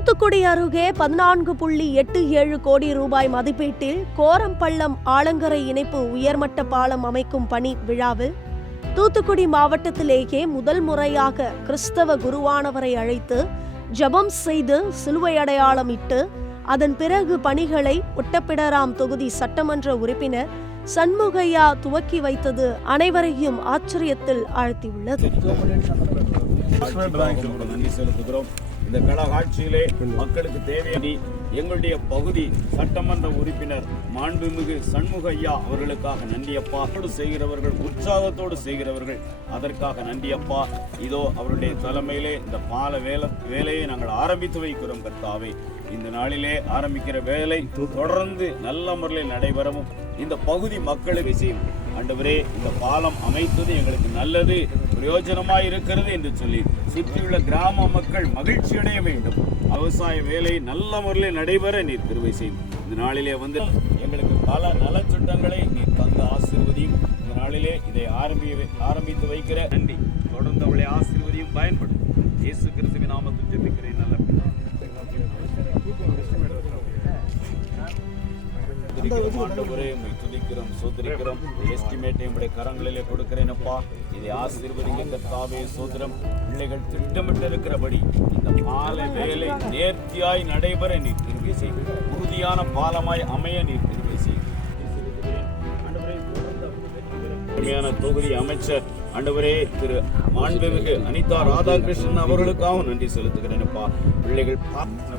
தூத்துக்குடி அருகே பதினான்கு புள்ளி எட்டு ஏழு கோடி ரூபாய் மதிப்பீட்டில் கோரம்பள்ளம் ஆலங்கரை இணைப்பு உயர்மட்ட பாலம் அமைக்கும் பணி விழாவில் தூத்துக்குடி மாவட்டத்திலேயே முதல் முறையாக கிறிஸ்தவ குருவானவரை அழைத்து ஜபம் செய்து சிலுவை அடையாளம் இட்டு அதன் பிறகு பணிகளை ஒட்டப்பிடராம் தொகுதி சட்டமன்ற உறுப்பினர் சண்முகையா துவக்கி வைத்தது அனைவரையும் ஆச்சரியத்தில் ஆழ்த்தியுள்ளது. நன்றி செலுத்துகிறோம் இந்த கலகாட்சியிலே மக்களுக்கு தேவையான எங்களுடைய பகுதி சட்டமன்ற உறுப்பினர் மாண்புமிகு சண்முக ஐயா அவர்களுக்காக நன்றியப்பா. செய்கிறவர்கள் உற்சாகத்தோடு செய்கிறவர்கள். அதற்காக நன்றியப்பா. இதோ அவருடைய தலைமையிலே இந்த பால வேலை வேலையை நாங்கள் ஆரம்பித்து வைக்கிறோம் கர்த்தாவை. இந்த நாளிலே ஆரம்பிக்கிற வேலை தொடர்ந்து நல்ல முறையில் நடைபெறவும் இந்த பகுதி மக்களுக்கு செய்யும் ஆண்டவரே இந்த பாலம் அமைத்தது எங்களுக்கு நல்லது பிரயோஜனமாக இருக்கிறது என்று சொல்லி சுற்றியுள்ள கிராம மக்கள் மகிழ்ச்சி அடைய வேண்டும். விவசாய வேலை நல்ல முறையில் நடைபெற நீர் திருவை செய்யும். இந்த நாளிலே வந்து எங்களுக்கு பல நலத்திட்டங்களை நீர் தந்த ஆசிர்வதியும் இந்த நாளிலே இதை ஆரம்பி ஆரம்பித்து வைக்கிற நன்றி. தொடர்ந்து அவளை ஆசீர்வதியும் பயன்படும். இயேசு கிறிஸ்துவின் நாமத்தில் ஜெபிக்கிறேன். நல்ல துதிக்கிறோம் ஆண்டவரே உம்மை துதிக்கிறோம் சோதரிக்கிறோம். எஸ்டிமேட்டை உங்களுடைய கரங்களிலே கொடுக்கிறேனப்பா. இதை ஆசீர்வதிங்க கர்த்தாவே சோதரம். பிள்ளைகள் திட்டமிட்டு இருக்கிறபடி இந்த மாலை வேலை நேர்த்தியாய் நடைபெற நீர் திரும்பி செய் உறுதியான பாலமாய் அமைய நீர் திரும்பி செய் தொகுதி அமைச்சர் ஆண்டவரே திரு மாண்புமிகு அனிதா ராதாகிருஷ்ணன் அவர்களுக்காகவும் நன்றி செலுத்துகிறேனப்பா. பிள்ளைகள் பார்த்து